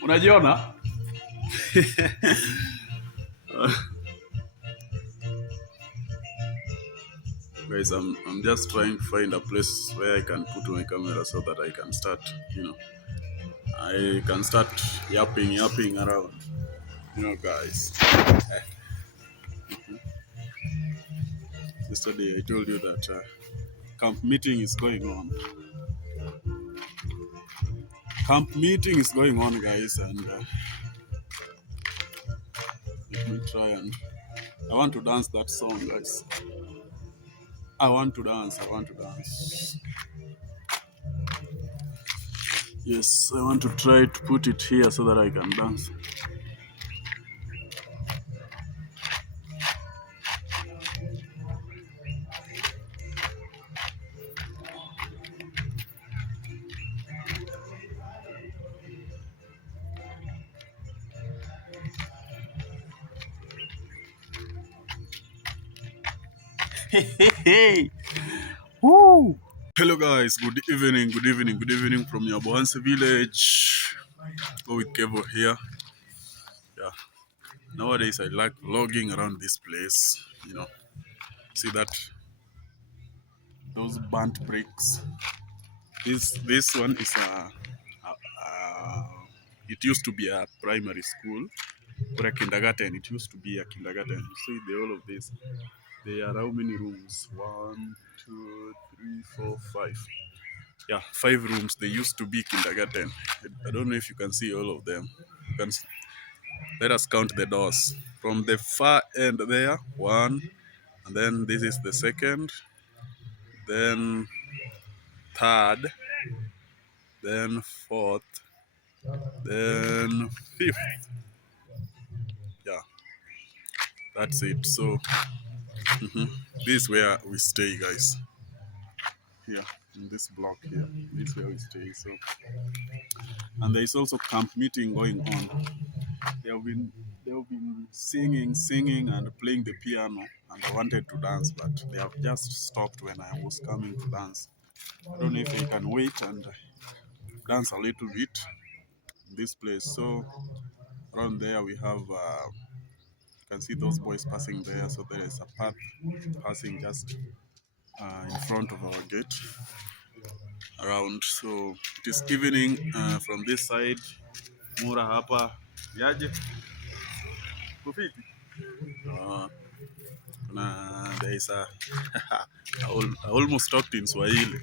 Unajiona? Guys, I'm just trying to find a place where I can put my camera so that I can start, I can start yapping around, guys. Yesterday I told you that camp meeting is going on. Camp meeting is going on, guys, and let me try and I want to dance that song, guys. I want to dance. Yes, I want to try to put it here so that I can dance. Hey! Woo! Hello guys, good evening from Nyabohanse village. Go with Kevo here. Yeah. Nowadays I like vlogging around this place, See that? Those burnt bricks. This one is it used to be a primary school or a kindergarten. It used to be a kindergarten. You see all of this. There are how many rooms? 1, 2, 3, 4, 5. Yeah, 5 rooms. They used to be kindergarten. I don't know if you can see all of them. Let us count the doors. From the far end there, 1, and then this is the second, then third, then fourth, then fifth. Yeah, that's it. So this is where we stay, guys. Here in this block here, this is where we stay. So, and there is also camp meeting going on. They've been singing and playing the piano, and I wanted to dance, but they have just stopped when I was coming to dance. I don't know if I can wait and dance a little bit in this place. So around there we have, you can see those boys passing there. So there is a path passing just in front of our gate around. So it is evening from this side. Mura hapa yaje kufiti. There is I almost talked in Swahili.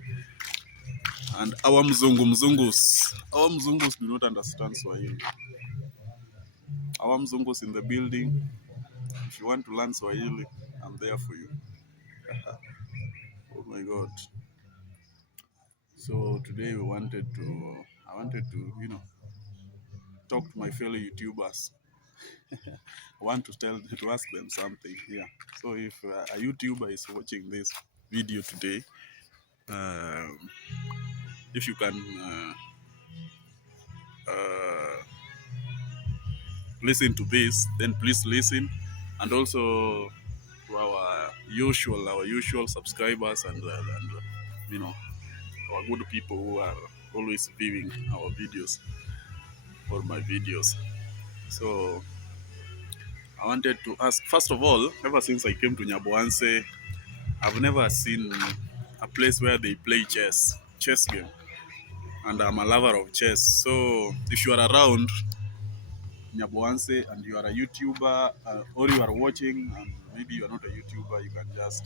And our Mzungus do not understand Swahili. Our Mzungus in the building. If you want to learn Swahili, I'm there for you. Oh my God. So today I wanted to, talk to my fellow YouTubers. I want to ask them something here. So if a YouTuber is watching this video today, if you can listen to this, then please listen, and also to our usual subscribers and our good people who are always viewing our videos or my videos. So I wanted to ask, first of all, ever since I came to Nyabohanse, I've never seen a place where they play chess game. and I'm a lover of chess. So if you are around Nyaboanse and you are a YouTuber or you are watching and maybe you are not a YouTuber, you can just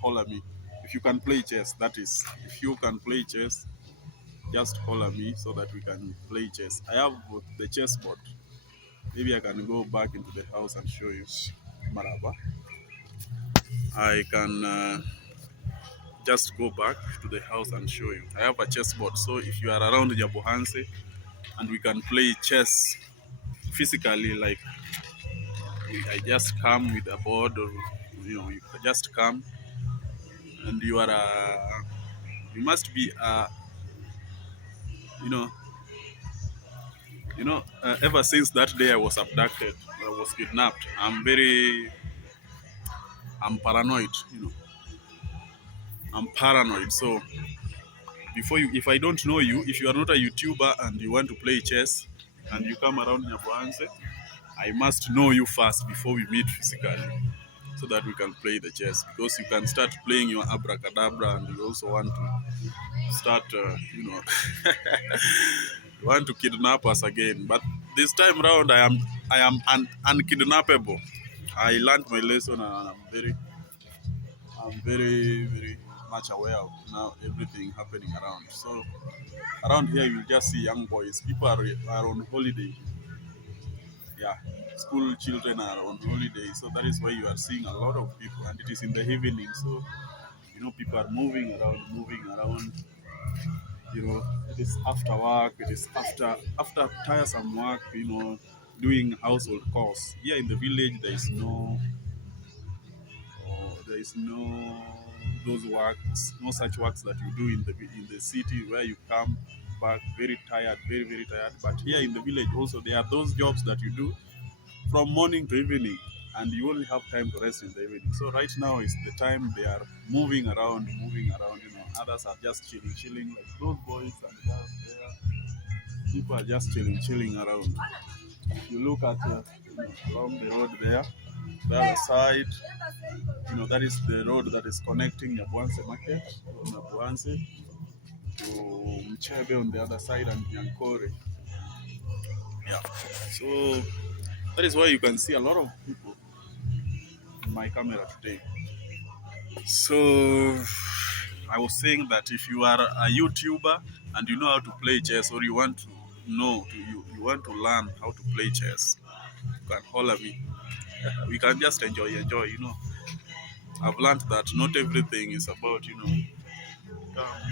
holler me. If you can play chess, that is, if you can play chess, just holler me so that we can play chess. I have the chessboard. Maybe I can go back into the house and show you. Maraba. I can just go back to the house and show you. I have a chessboard. So if you are around Nyabohanse and we can play chess physically, like I just come with a board, or you just come and you are you must be you know ever since that day I was abducted, I was kidnapped. I'm paranoid. I'm paranoid. So before you, if I don't know you, if you are not a YouTuber and you want to play chess and you come around Nyabohanse, I must know you first before we meet physically, so that we can play the chess. Because you can start playing your abracadabra and you also want to start, you want to kidnap us again. But this time round, I am unkidnappable. I learned my lesson and I'm very much aware of now everything happening around. So around here, you just see young boys. People are on holiday. Yeah, school children are on holiday, so that is why you are seeing a lot of people, and it is in the evening. So people are moving around. It is after work. It is after tiresome work. Doing household chores. Here in the village, there is no those works, no such works that you do in the city where you come back very tired, very very tired. But here in the village also there are those jobs that you do from morning to evening, and you only have time to rest in the evening. So right now is the time they are moving around, moving around. Others are just chilling, like those boys and girls there. People are just chilling around. You look at along the road there, the other side. That is the road that is connecting Nyabuanse Market, Nyabuanse, to Mchebe on the other side, and Nyankore. Yeah. So that is why you can see a lot of people in my camera today. So I was saying that if you are a YouTuber and you know how to play chess, or you want to you want to learn how to play chess, you can holler me. We can just enjoy. I've learned that not everything is about you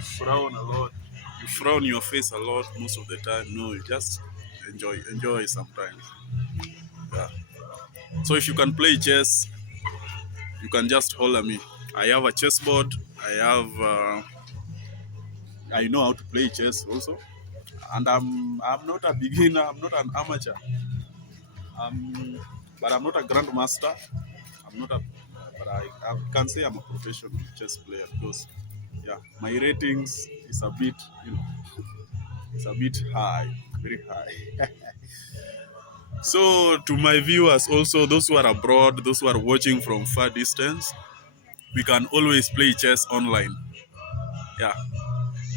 frown a lot, you frown your face a lot most of the time. No, you just enjoy sometimes. Yeah. So if you can play chess, you can just holler me. I have a chessboard. I know how to play chess also, and I'm not a beginner. I'm not an amateur. But I'm not a grandmaster. I'm not a, but I can say I'm a professional chess player because, yeah, my ratings is a bit, it's a bit high, very high. So to my viewers, also those who are abroad, those who are watching from far distance, we can always play chess online. Yeah,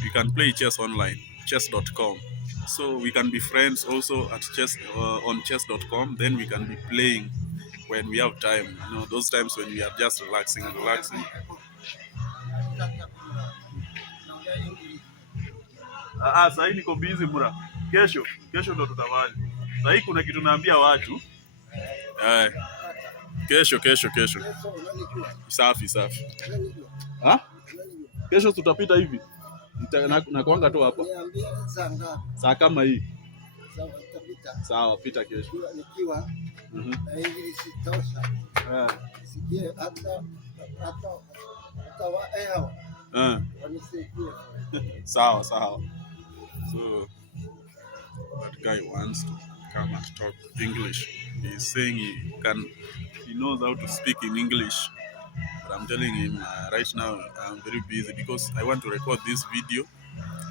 we can play chess online, chess.com. So we can be friends also at on chess.com. Then we can be playing when we have time. Those times when we are just relaxing. Sasa hii niko busy mura. Kesho ndo tutawali. Sasa hii kuna kitu naambia watu. Eh, kesho. Safi. Ha? Kesho tutapita hivi. Nakuanga tu hapa. Saa kama hii. Sawa, pita kesho. Nikiwa na hivi sitosha. Sikie hata sawa. So that guy wants to come and talk English. He's saying he knows how to speak in English. But I'm telling him right now I'm very busy because I want to record this video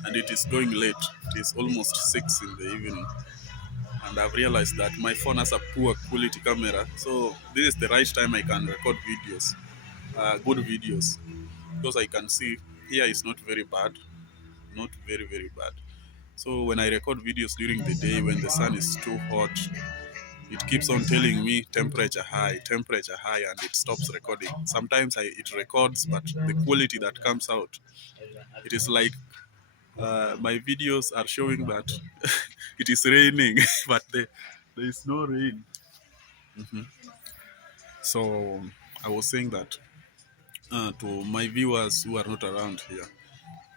and it is going late. It is almost 6 in the evening. And I've realized that my phone has a poor quality camera. So this is the right time I can record videos, good videos. Because I can see here is not very bad. Not very, very bad. So when I record videos during the day when the sun is too hot, it keeps on telling me temperature high, and it stops recording. Sometimes it records, but the quality that comes out, it is like my videos are showing that it is raining, but there is no rain. So I was saying that to my viewers who are not around here,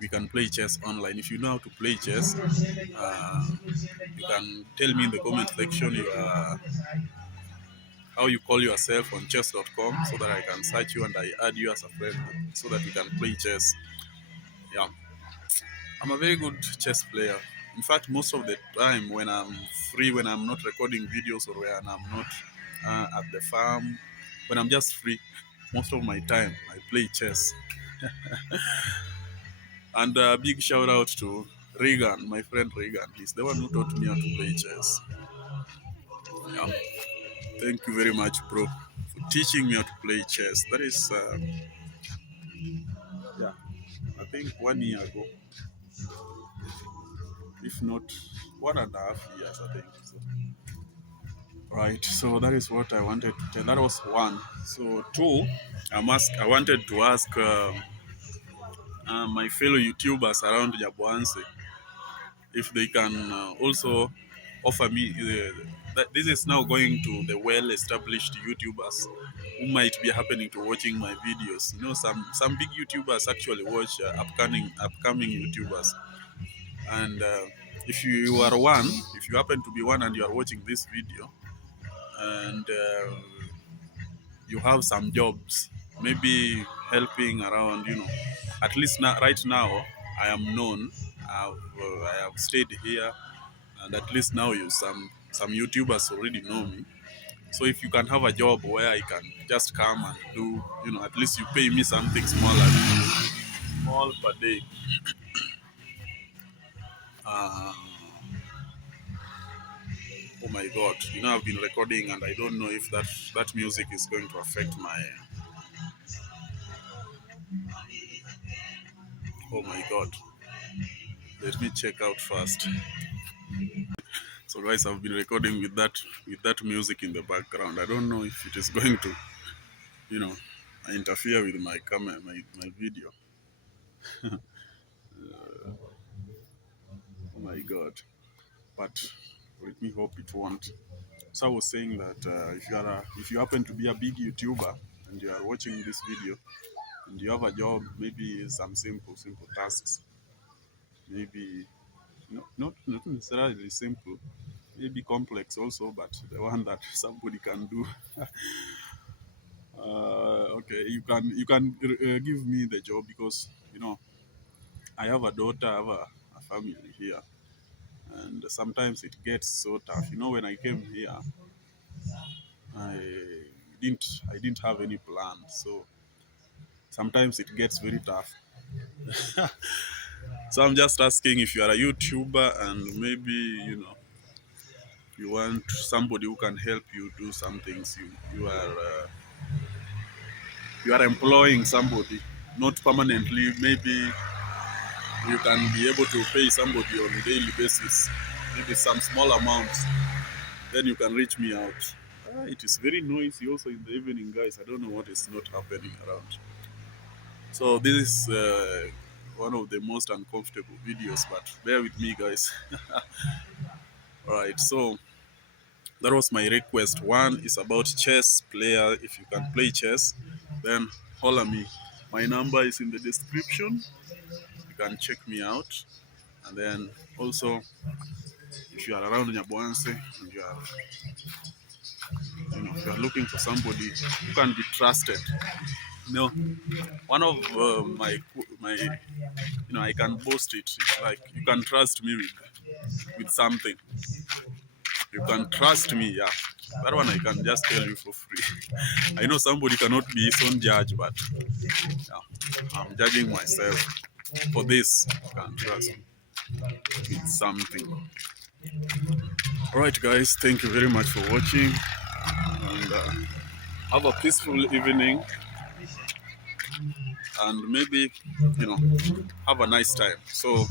we can play chess online. If you know how to play chess, you can tell me in the comment section how you call yourself on chess.com so that I can search you and I add you as a friend so that we can play chess. Yeah, I'm a very good chess player. In fact, most of the time when I'm free, when I'm not recording videos or when I'm not at the farm, when I'm just free, most of my time I play chess. And a big shout out to Regan, my friend Regan. He's the one who taught me how to play chess. Yeah. Thank you very much, bro, for teaching me how to play chess. That is, yeah, I think 1 year ago, if not 1.5 years, I think. So, right. So that is what I wanted to tell. That was one. So two, I wanted to ask my fellow YouTubers around Jabuanse if they can also offer me that this is now going to the well-established YouTubers who might be happening to watching my videos. You know, some big YouTubers actually watch upcoming YouTubers, and if you are one, if you happen to be one and you are watching this video, and you have some jobs, maybe helping around, at least now, right now, I am known. I have stayed here, and at least now some YouTubers already know me. So if you can have a job where I can just come and do, at least you pay me something small per day. Uh, oh my God, I've been recording and I don't know if that music is going to affect my. Oh my God, let me check out first. So guys, I've been recording with that music in the background. I don't know if it is going to, you know, interfere with my camera, my video. Oh my God. But let me hope it won't. So I was saying that if you happen to be a big YouTuber and you are watching this video and you have a job, maybe some simple tasks, maybe not necessarily simple, maybe complex also, but the one that somebody can do. Okay, you can give me the job because I have a daughter, I have a family here, and sometimes it gets so tough. When I came here, I I didn't have any plan, so sometimes it gets very tough. So I'm just asking if you are a YouTuber and maybe you want somebody who can help you do some things. You are employing somebody, not permanently. Maybe you can be able to pay somebody on a daily basis, maybe some small amounts. Then you can reach me out. It is very noisy also in the evening, guys. I don't know what is not happening around. So this is one of the most uncomfortable videos, but bear with me, guys. All right, so that was my request. One is about chess player. If you can play chess, then holler me. My number is in the description. You can check me out. And then also, if you are around Nyabuanse and if you are looking for somebody who can be trusted, one of my I can boast it. It's like you can trust me with something. You can trust me, yeah. That one I can just tell you for free. I know somebody cannot be his own judge, but yeah, I'm judging myself for this. You can trust me with something. All right, guys. Thank you very much for watching, and have a peaceful evening. And maybe have a nice time. So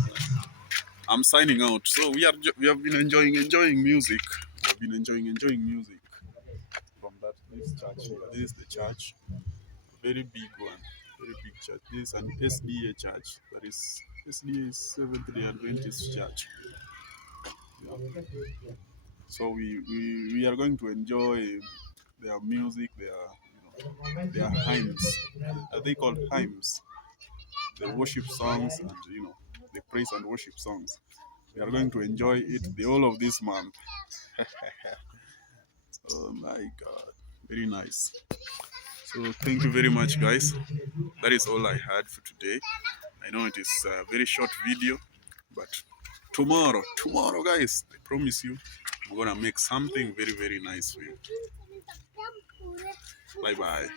I'm signing out. So we have been enjoying music. We have been enjoying music from this church here. This is the church, a very big one, very big church. This is an SDA church. That is SDA is Seventh Day Adventist Church. Yeah. So we are going to enjoy their music, their hymns. Are they called hymns? The worship songs and the praise and worship songs. We are going to enjoy it the whole of this month. Oh my God, very nice. So thank you very much, guys. That is all I had for today. I know it is a very short video, but tomorrow, guys, I promise you, I'm gonna make something very nice for you. Bye bye.